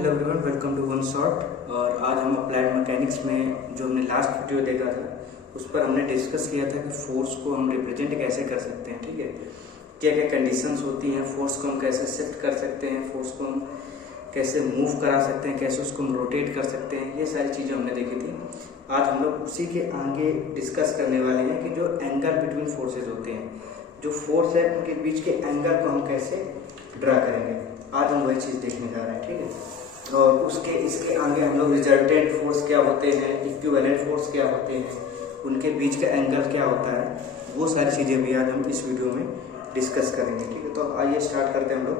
Hello everyone, welcome to one shot. और आज हम अप्लाइड मैकेनिक्स में जो हमने लास्ट वीडियो देखा था उस पर हमने डिस्कस किया था कि फोर्स को हम रिप्रेजेंट कैसे कर सकते हैं। ठीक है, क्या क्या कंडीशंस होती हैं, फोर्स को हम कैसे शिफ्ट कर सकते हैं, फोर्स को हम कैसे मूव करा सकते हैं, कैसे उसको हम रोटेट कर सकते हैं, ये सारी चीज़ें हमने देखी थी। आज हम लोग उसी के आगे डिस्कस करने वाले हैं कि जो एंगल बिटवीन फोर्सेज होते हैं, जो फोर्स है उनके बीच के एंगल को हम कैसे ड्रा करेंगे। आज हम वही चीज़ देखने जा रहे हैं। ठीक है, और उसके इसके आगे हम लोग रिजल्टेंट फोर्स क्या होते हैं, इक्विवेलेंट फोर्स क्या होते हैं, उनके बीच का एंगल क्या होता है, वो सारी चीज़ें भी आज हम इस वीडियो में डिस्कस करेंगे। ठीक है, तो आइए स्टार्ट करते हैं हम लोग।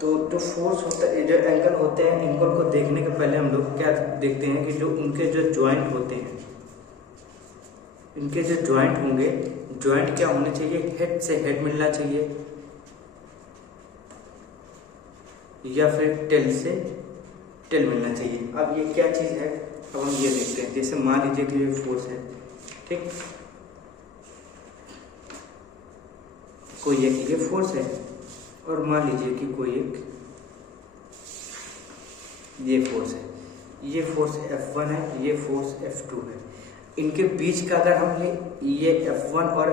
तो जो फोर्स होता है, जो एंगल होते हैं, एंगल को देखने के पहले हम लोग क्या देखते हैं कि जो उनके जो ज्वाइंट होते हैं, इनके जो ज्वाइंट होंगे, ज्वाइंट क्या होने चाहिए, हेड से हेड मिलना चाहिए या फिर टेल से टेल मिलना चाहिए। अब ये क्या चीज़ है, अब हम ये देखते हैं। जैसे मान लीजिए कि ये फोर्स है, ठीक, कोई एक ये फोर्स है और मान लीजिए कि कोई एक ये फोर्स है, ये फोर्स F1 है, ये फोर्स F2 है। इनके बीच का अगर हम ये F1 और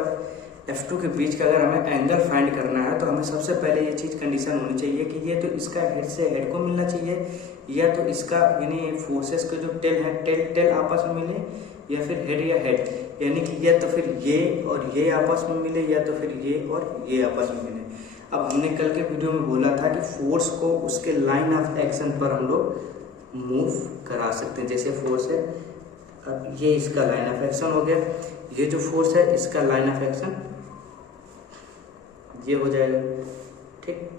F2 के बीच का अगर हमें एंगल फाइंड करना है तो हमें सबसे पहले ये चीज़ कंडीशन होनी चाहिए कि ये तो इसका हेड से हेड को मिलना चाहिए, या तो इसका यानी फोर्सेस के जो टेल है, टेल आपस में मिले, या फिर हेड या हेड, यानी कि या तो फिर ये और ये आपस में मिले, या तो फिर ये और ये आपस में मिले। अब हमने कल के वीडियो में बोला था कि फोर्स को उसके लाइन ऑफ एक्शन पर हम लोग मूव करा सकते हैं। जैसे फोर्स है, अब ये इसका लाइन ऑफ एक्शन हो गया, ये जो फोर्स है इसका लाइन ऑफ एक्शन ये हो जाएगा, ठीक,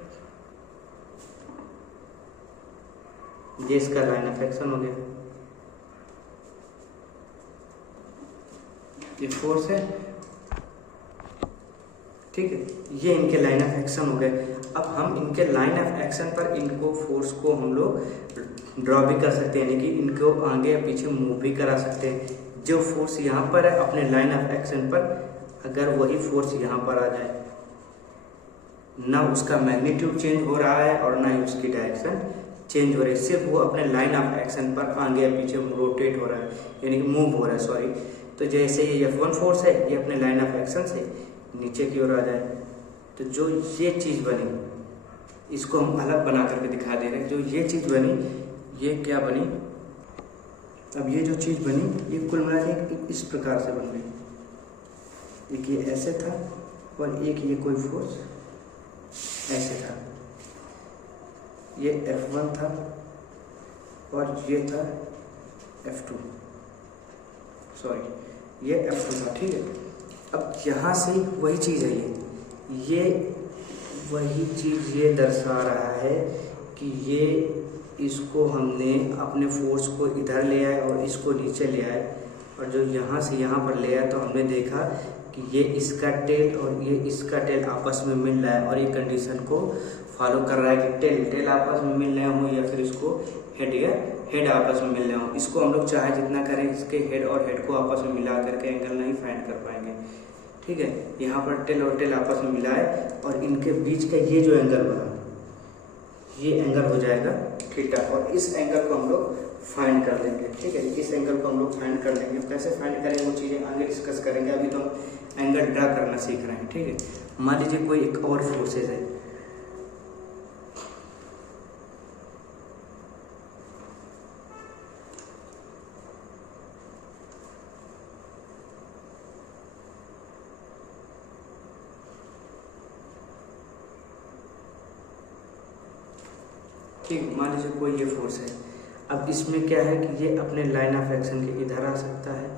ये इसका लाइन ऑफ एक्शन हो गया, ये फोर्स है, ठीक है, ये इनके लाइन ऑफ एक्शन हो गए। अब हम इनके लाइन ऑफ एक्शन पर इनको फोर्स को हम लोग ड्रॉ भी कर सकते हैं, यानी कि इनको आगे या पीछे मूव भी करा सकते हैं। जो फोर्स यहाँ पर है अपने लाइन ऑफ एक्शन पर, अगर वही फोर्स यहाँ पर आ जाए, ना उसका मैग्नीट्यूड चेंज हो रहा है और ना ही उसकी डायरेक्शन चेंज हो रही है, सिर्फ वो अपने लाइन ऑफ एक्शन पर आगे या पीछे रोटेट हो रहा है, यानी कि मूव हो रहा है, सॉरी। तो जैसे ये F1 फोर्स है, ये अपने लाइन ऑफ एक्शन से नीचे की ओर आ जाए, तो जो ये चीज़ बनी, इसको हम अलग बना करके दिखा दे रहे हैं। जो ये चीज़ बनी, ये क्या बनी, अब ये जो चीज़ बनी ये कुल मिला के इस प्रकार से बन गई। एक ये ऐसे था और एक ये कोई फोर्स ऐसे था, ये F1 था और ये था F2, सॉरी ये F2 था, ठीक है। अब यहाँ से वही चीज़ है, ये वही चीज़ ये दर्शा रहा है कि ये इसको हमने अपने फोर्स को इधर ले आए और इसको नीचे ले आए, और जो यहाँ से यहाँ पर ले आए तो हमने देखा कि ये इसका टेल और ये इसका टेल आपस में मिल रहा है, और ये कंडीशन को फॉलो कर रहा है कि टेल आपस में मिल रहे हों या फिर इसको हेड या हेड आपस में मिल रहे हों। इसको हम लोग चाहे जितना करें, इसके हेड और हेड को आपस में मिला करके एंगल नहीं फाइंड कर पाएंगे। ठीक है, यहाँ पर टेल और टेल आपस में मिलाए और इनके बीच का ये जो एंगल बना, ये एंगल हो जाएगा थीटा, और इस एंगल को हम लोग फाइंड कर लेंगे। ठीक है, इस एंगल को हम लोग फाइंड कर लेंगे। कैसे फाइंड करेंगे वो चीज़ें आगे डिस्कस करेंगे, अभी तो हम एंगल ड्रा करना सीख रहे हैं। ठीक है, मान लीजिए कोई एक और फोर्सेज है, ठीक, मान लीजिए कोई ये फोर्स है। अब इसमें क्या है कि ये अपने लाइन ऑफ एक्शन के इधर आ सकता है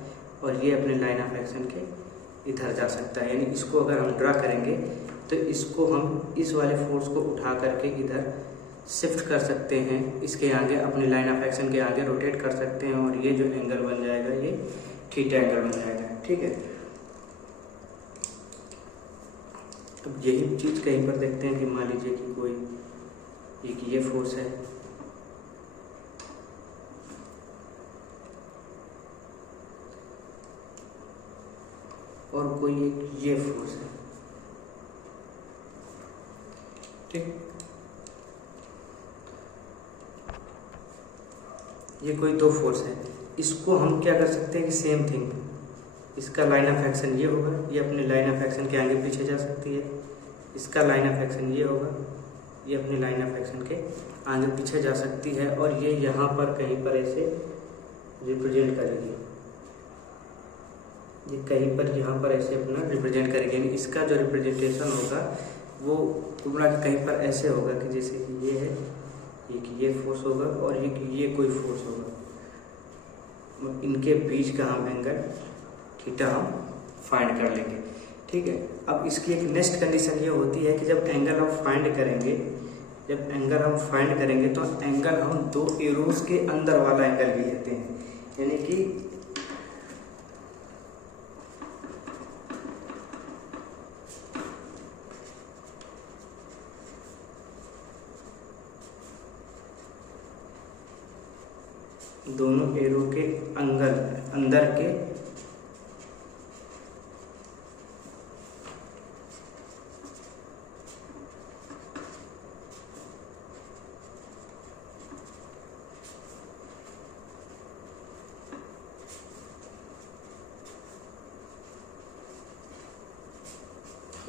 और ये अपने लाइन ऑफ एक्शन के इधर जा सकता है, यानी इसको अगर हम ड्रा करेंगे तो इसको हम इस वाले फोर्स को उठा करके इधर शिफ्ट कर सकते हैं, इसके आगे अपने लाइन ऑफ एक्शन के आगे रोटेट कर सकते हैं, और ये जो एंगल बन जाएगा ये थीटा एंगल बन जाएगा। ठीक है, अब यही चीज़ कहीं पर देखते हैं कि मान लीजिए कि कोई एक ये फोर्स है, और कोई एक ये फोर्स है, ठीक। ये कोई दो फोर्स है, इसको हम क्या कर सकते हैं कि सेम थिंग, इसका लाइन ऑफ एक्शन ये होगा, ये अपनी लाइन ऑफ एक्शन के आगे पीछे जा सकती है, इसका लाइन ऑफ एक्शन ये होगा, ये अपनी लाइन ऑफ एक्शन के आगे पीछे जा सकती है, और ये यहाँ पर कहीं पर ऐसे रिप्रेजेंट करेगी, ये कहीं पर यहाँ पर ऐसे अपना रिप्रेजेंट करेगी, यानी इसका जो रिप्रेजेंटेशन होगा वो पूरा कहीं पर ऐसे होगा कि जैसे कि ये है, ये फोर्स होगा और ये कोई फोर्स होगा, इनके बीच का हम एंगल थीटा हम फाइंड कर लेंगे। ठीक है, अब इसकी एक नेक्स्ट कंडीशन ये होती है कि जब एंगल हम फाइंड करेंगे, जब एंगल हम फाइंड करेंगे तो एंगल हम दो एरोज के अंदर वाला एंगल भी लेते हैं, यानी कि दोनों एरो के अंदर के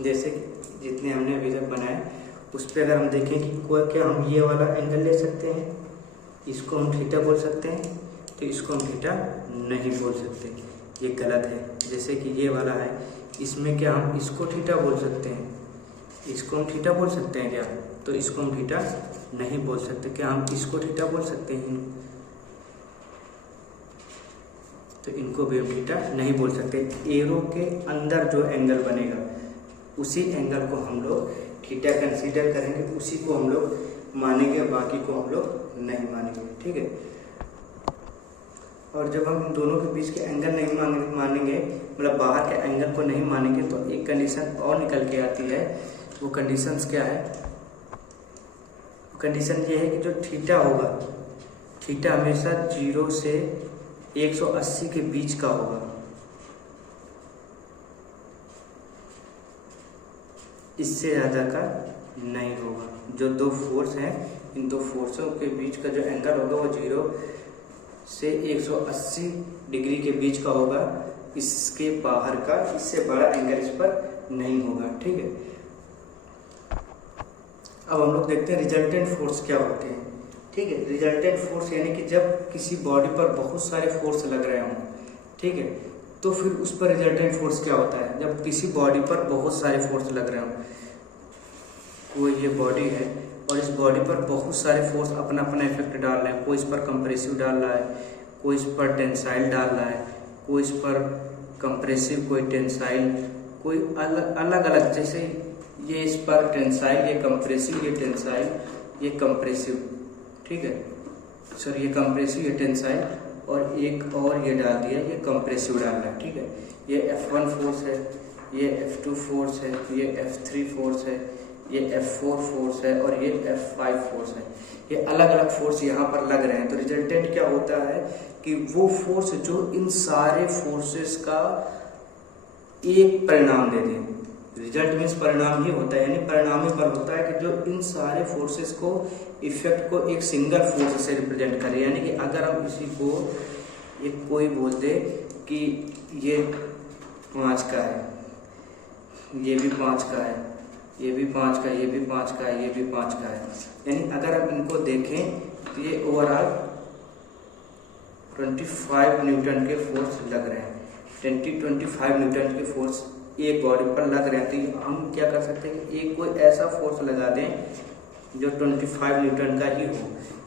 जैसे जितने हमने अभी तक बनाए उस पर अगर हम देखें कि क्या हम ये वाला एंगल ले सकते हैं, इसको हम थीटा बोल सकते हैं, तो इसको हम थीटा नहीं बोल सकते, ये गलत है। जैसे कि ये वाला है, इसमें क्या हम इसको थीटा बोल सकते हैं, इसको हम थीटा बोल सकते हैं क्या, तो इसको हम थीटा नहीं बोल सकते। क्या हम इसको थीटा बोल सकते हैं, तो इनको भी हम थीटा नहीं बोल सकते। एरो के अंदर जो एंगल बनेगा उसी एंगल को हम लोग थीटा कंसीडर करेंगे, उसी को हम लोग मानेंगे, बाकी को हम लोग नहीं मानेंगे। ठीक है, और जब हम इन दोनों के बीच के एंगल नहीं मानेंगे, मतलब बाहर के एंगल को नहीं मानेंगे, तो एक कंडीशन और निकल के आती है। वो कंडीशंस क्या है, कंडीशन ये है कि जो थीटा होगा, थीटा हमेशा 0 से 180 के बीच का होगा। इससे ज़्यादा का नहीं होगा। जो दो फोर्स हैं, इन दो फोर्सों के बीच का जो एंगल होगा वो 0 से 180 डिग्री के बीच का होगा। इसके बाहर का, इससे बड़ा एंगल इस पर नहीं होगा। ठीक है, अब हम लोग देखते हैं रिजल्टेंट फोर्स क्या होते हैं। ठीक है, रिजल्टेंट फोर्स यानी कि जब किसी बॉडी पर बहुत सारे फोर्स लग रहे हों, ठीक है, तो फिर उस पर रिजल्टेंट फोर्स क्या होता है। जब किसी बॉडी पर बहुत सारे फोर्स लग रहे हों, वो ये बॉडी है और इस बॉडी पर बहुत सारे फोर्स अपना अपना इफेक्ट डाल रहे हैं। कोई इस पर कंप्रेसिव डाल रहा है, कोई इस पर टेंसाइल डाल रहा है, कोई इस पर कंप्रेसिव, कोई टेंसाइल, कोई अलग अलग। जैसे ये इस पर टेंसाइल, ये कंप्रेसिव, ये टेंसाइल, ये कंप्रेसिव। ठीक है, सर ये कंप्रेसिव, ये टेंसाइल, और एक और ये डाल दिया, ये कंप्रेसिव डाल रहा है। ठीक है, ये F1 फोर्स है, ये F2 फोर्स है, ये F3 फोर्स है, ये F4 फोर्स है और ये F5 फोर्स है। ये अलग अलग फोर्स यहाँ पर लग रहे हैं। तो रिजल्टेंट क्या होता है कि वो फोर्स जो इन सारे फोर्सेस का एक परिणाम दे दें। रिजल्ट मीन्स परिणाम ही होता है, यानी परिणाम ही पर होता है कि जो इन सारे फोर्सेस को, इफेक्ट को एक सिंगल फोर्स से रिप्रेजेंट करे। यानी कि अगर हम इसी को एक कोई बोल दे कि ये 5 का है, ये भी 5 का है, ये भी 5 का, ये भी 5 का है, ये भी 5 का है, यानी अगर हम इनको देखें तो ये ओवरऑल 25 न्यूटन के फोर्स लग रहे हैं। 25 न्यूटन के फोर्स एक बॉडी पर लग रहे हैं। तो हम क्या कर सकते हैं कि एक कोई ऐसा फोर्स लगा दें जो 25 न्यूटन का ही हो,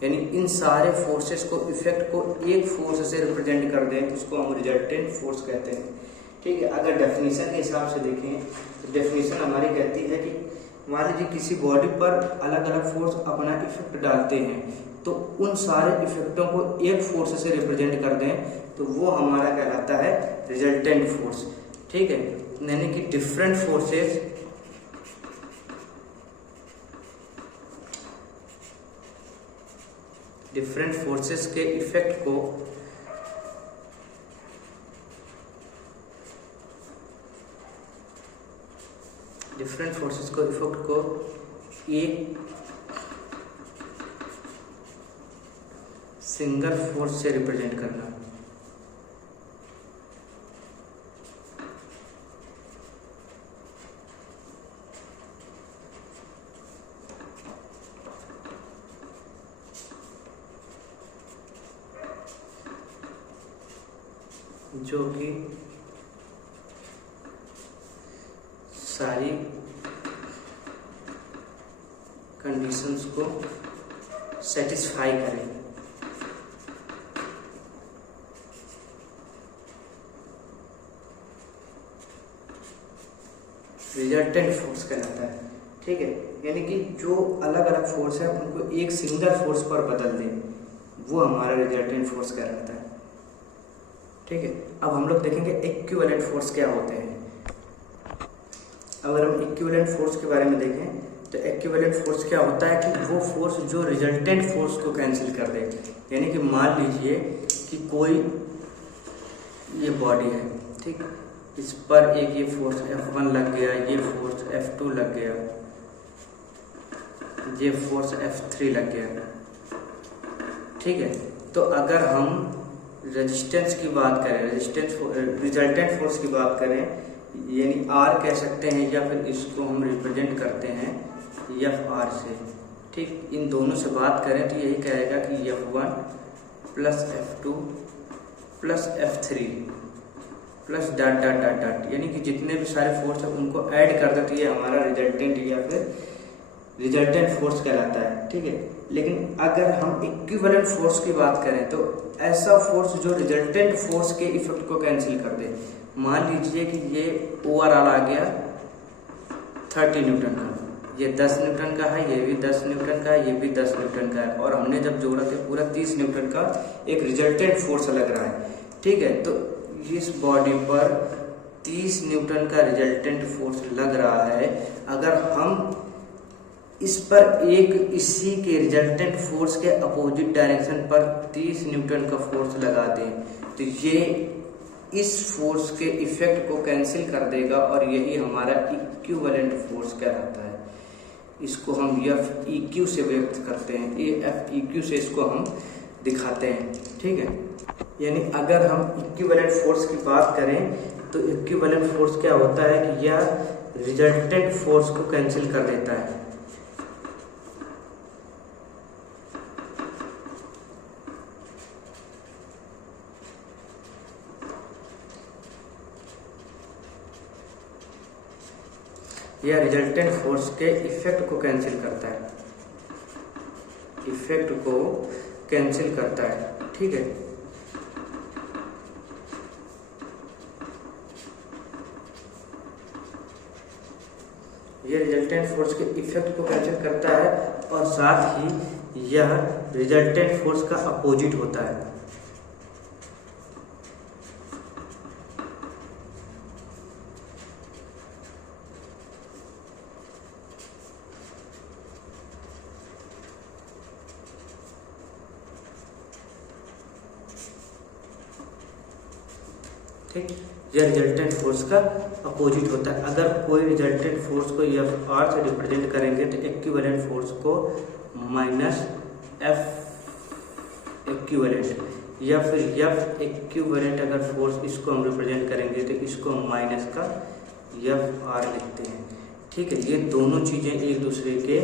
यानी इन सारे फोर्सेस को, इफेक्ट को एक फोर्स से रिप्रेजेंट कर दें, तो उसको हम रिजल्टेंट फोर्स कहते हैं। ठीक है, अगर डेफिनेशन के हिसाब से देखें तो डेफिनेशन हमारी कहती है कि मान लीजिए किसी बॉडी पर अलग अलग फोर्स अपना इफेक्ट डालते हैं, तो उन सारे इफेक्टों को एक फोर्स से रिप्रेजेंट कर दें, तो वो हमारा कहलाता है रिजल्टेंट फोर्स। ठीक है, यानी कि डिफरेंट फोर्सेस के इफेक्ट को एक सिंगल फोर्स से रिप्रेजेंट करना। जो कि सारी कंडीशंस को सेटिस्फाई करें। रिजल्टेंट फोर्स कहलाता है, ठीक है। यानी कि जो अलग अलग फोर्स है उनको एक सिंगल फोर्स पर बदल दें, वो हमारा रिजल्टेंट फोर्स कहलाता है, ठीक है। अब हम लोग देखेंगे इक्विवेलेंट फोर्स क्या होते हैं। अगर हम इक्विवेलेंट फोर्स के बारे में देखें तो इक्विवेलेंट फोर्स क्या होता है कि वो फोर्स जो रिजल्टेंट फोर्स को कैंसिल कर दे। यानी कि मान लीजिए कि कोई ये बॉडी है, ठीक, इस पर एक ये फोर्स F1 लग गया, ये फोर्स F2 लग गया, ये फोर्स F3 लग गया, ठीक है। तो अगर हम रेजिस्टेंस की बात करें, रिजल्टेंट फोर्स की बात करें, यानी R कह सकते हैं या फिर इसको हम रिप्रेजेंट करते हैं Fr से, ठीक। इन दोनों से बात करें तो यही कहेगा कि F1 plus F2 plus F3 plus dot dot dot dot, यानी कि जितने भी सारे फोर्स है उनको ऐड कर देते, ये हमारा रिजल्टेंट या फिर रिजल्टेंट फोर्स कहलाता है, ठीक है। लेकिन अगर हम इक्विवेलेंट फोर्स की बात करें तो ऐसा फोर्स जो रिजल्टेंट फोर्स के इफेक्ट को कैंसिल कर दे। मान लीजिए कि ये ओवरऑल आ गया 30 न्यूटन का, ये 10 न्यूटन का है, ये भी 10 न्यूटन का है, ये भी 10 न्यूटन का है, और हमने जब जोड़ा तो पूरा 30 न्यूटन का एक रिजल्टेंट फोर्स लग रहा है, ठीक है। तो इस बॉडी पर 30 न्यूटन का रिजल्टेंट फोर्स लग रहा है। अगर हम इस पर एक इसी के रिजल्टेंट फोर्स के अपोजिट डायरेक्शन पर 30 न्यूटन का फोर्स लगा दें तो ये इस फोर्स के इफेक्ट को कैंसिल कर देगा, और यही हमारा इक्विवेलेंट फोर्स कहलाता है। इसको हम Feq से व्यक्त करते हैं, Feq से इसको हम दिखाते हैं, ठीक है। यानी अगर हम इक्विवेलेंट फोर्स की बात करें तो इक्विवेलेंट फोर्स क्या होता है कि यह रिजल्टेंट फोर्स को कैंसिल कर देता है। यह रिजल्टेंट फोर्स के इफेक्ट को कैंसिल करता है, इफेक्ट को कैंसिल करता है, ठीक है। यह रिजल्टेंट फोर्स के इफेक्ट को कैंसिल करता है और साथ ही यह रिजल्टेंट फोर्स का अपोजिट होता है। ठीक, यह रिजल्टेंट फोर्स का अपोजिट होता है। अगर कोई रिजल्टेंट फोर्स को Fr से रिप्रेजेंट करेंगे तो इक्विवेलेंट फोर्स को माइनस F इक्विवेलेंट या फिर F इक्विवेलेंट अगर फोर्स इसको हम रिप्रेजेंट करेंगे तो इसको हम माइनस का Fr लिखते हैं, ठीक है। ये दोनों चीज़ें एक दूसरे के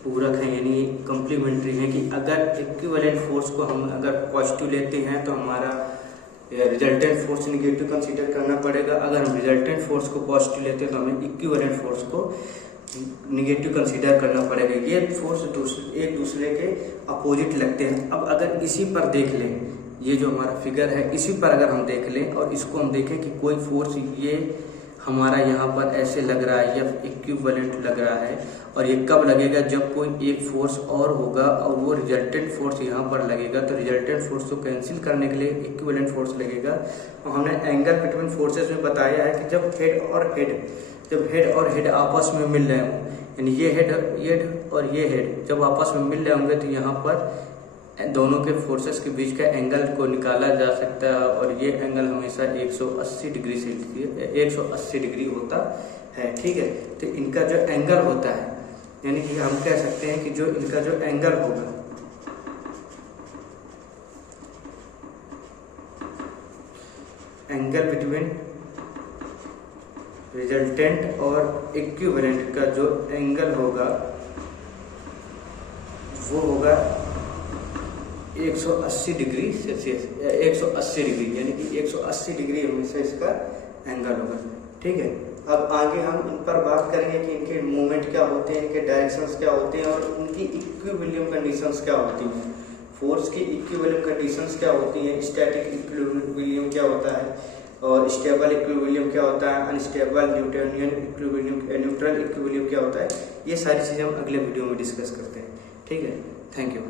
पूरक हैं, यानी कम्प्लीमेंट्री हैं कि अगर इक्विवेलेंट फोर्स को हम अगर पॉजिटिव लेते हैं तो हमारा रिजल्टेंट फोर्स निगेटिव कंसीडर करना पड़ेगा। अगर हम रिजल्टेंट फोर्स को पॉजिटिव लेते हैं तो हमें इक्विवेलेंट फोर्स को निगेटिव कंसीडर करना पड़ेगा। ये फोर्स एक दूसरे के अपोजिट लगते हैं। अब अगर इसी पर देख लें, ये जो हमारा फिगर है इसी पर अगर हम देख लें और इसको हम देखें कि कोई फोर्स ये हमारा यहाँ पर ऐसे लग रहा है, या इक्विवेलेंट लग रहा है, और ये कब लगेगा जब कोई एक फोर्स और होगा और वो रिजल्टेंट फोर्स यहाँ पर लगेगा, तो रिजल्टेंट फोर्स को कैंसिल करने के लिए इक्विवेलेंट फोर्स लगेगा। और हमने एंगल बिटवीन फोर्सेस में बताया है कि जब हेड और हेड आपस में मिल रहे हों, यानी ये हेड और ये हेड जब आपस में मिल रहे होंगे तो यहाँ पर दोनों के फोर्सेस के बीच का एंगल को निकाला जा सकता है, और ये एंगल हमेशा 180 डिग्री होता है, ठीक है। तो इनका जो एंगल होता है, यानी कि हम कह सकते हैं कि जो इनका जो एंगल होगा एंगल बिटवीन रिजल्टेंट और इक्विवेलेंट का जो एंगल होगा वो होगा 180 डिग्री सेल्सियस या 180 डिग्री, यानी कि 180 डिग्री हमेशा इसका एंगल होगा। ठीक है, अब आगे हम इन पर बात करेंगे कि इनके मूवमेंट क्या होते हैं, इनके डायरेक्शंस क्या होते हैं और इनकी इक्विलिब्रियम कंडीशंस क्या होती हैं। फोर्स की इक्विलिब्रियम कंडीशंस क्या होती हैं, स्टैटिक इक्विलिब्रियम क्या होता है और स्टेबल इक्विलिब्रियम क्या होता है, unstable Newtonian equilibrium, neutral equilibrium क्या होता है। ये सारी चीज़ें हम अगले वीडियो में डिस्कस करते हैं। ठीक है, थैंक यू।